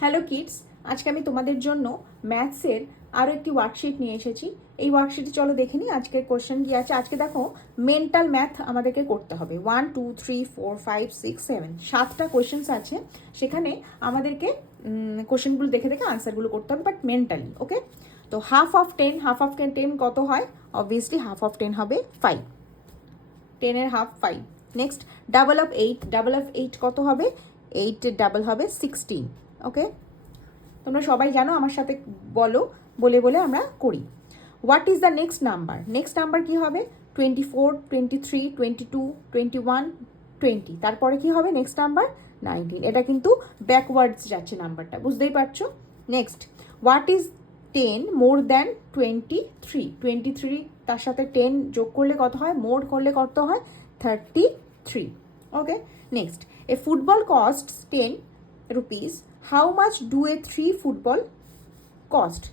Hello kids, আজকে আমি তোমাদের জন্য ম্যাথসের আরও একটি ওয়ার্কশিট নিয়ে এসেছি। এই ওয়ার্কশিটে চলো দেখে নিই আজকের কোশ্চেন কী আছে। আজকে দেখো মেন্টাল ম্যাথ আমাদেরকে করতে হবে। 1 2 3 4 5 6 7 7টা কোয়েশ্চেন্স আছে। সেখানে আমাদেরকে কোশ্চেনগুলো দেখে দেখে আনসারগুলো করতে হবে, বাট মেন্টালি। ওকে, তো হাফ অফ 10 কত হয়? অবভিয়াসলি হাফ অফ 10 হবে 5। 10-এর হাফ 5। নেক্সট ডাবল অফ 8 কত হবে? 8-এর ডাবল হবে 16। ওকে, তোমরা সবাই জানো, আমার সাথে বলো, বলে বলে আমরা করি। What is the next number? Next number কী হবে? 24, 23, 22, 21, 20। তারপরে কি হবে নেক্সট নাম্বার? 19। এটা কিন্তু ব্যাকওয়ার্ডস যাচ্ছে নাম্বারটা, বুঝতেই পারছো। Next, what is 10 more than 23? 23 তার সাথে 10 যোগ করলে কত হয়? মোর করলে কত হয়? 33। Okay, next, a football costs 10 rupees, how much do a 3 football cost?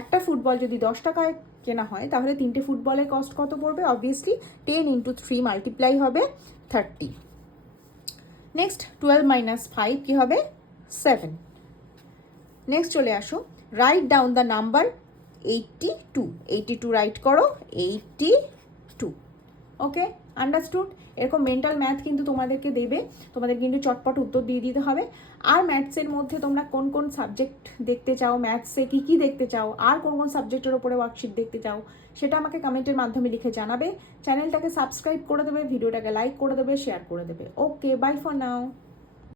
একটা ফুটবল যদি 10 টাকায় কেনা হয় তাহলে 3টে ফুটবলের কস্ট কত পড়বে? অবভিয়াসলি 10 × 3 মাল্টিপ্লাই হবে 30। নেক্সট, 12 - 5 কী হবে? 7। নেক্সট চলে আসো, write down the number 82। 82 right করো, 82। ওকে, আন্ডারস্টুড। এরকম মেন্টাল ম্যাথ কিন্তু তোমাদেরকে দেবে, তোমাদের কিন্তু চটপট উত্তর দিয়ে দিতে হবে। আর ম্যাথসের মধ্যে তোমরা কোন কোন সাবজেক্ট দেখতে চাও, ম্যাথসে কী কী দেখতে চাও, আর কোন কোন সাবজেক্টের ওপরে ওয়ার্কশিট দেখতে চাও, সেটা আমাকে কমেন্টের মাধ্যমে লিখে জানাবে। চ্যানেলটাকে সাবস্ক্রাইব করে দেবে, ভিডিওটাকে লাইক করে দেবে, শেয়ার করে দেবে। ওকে, বাই ফর নাও।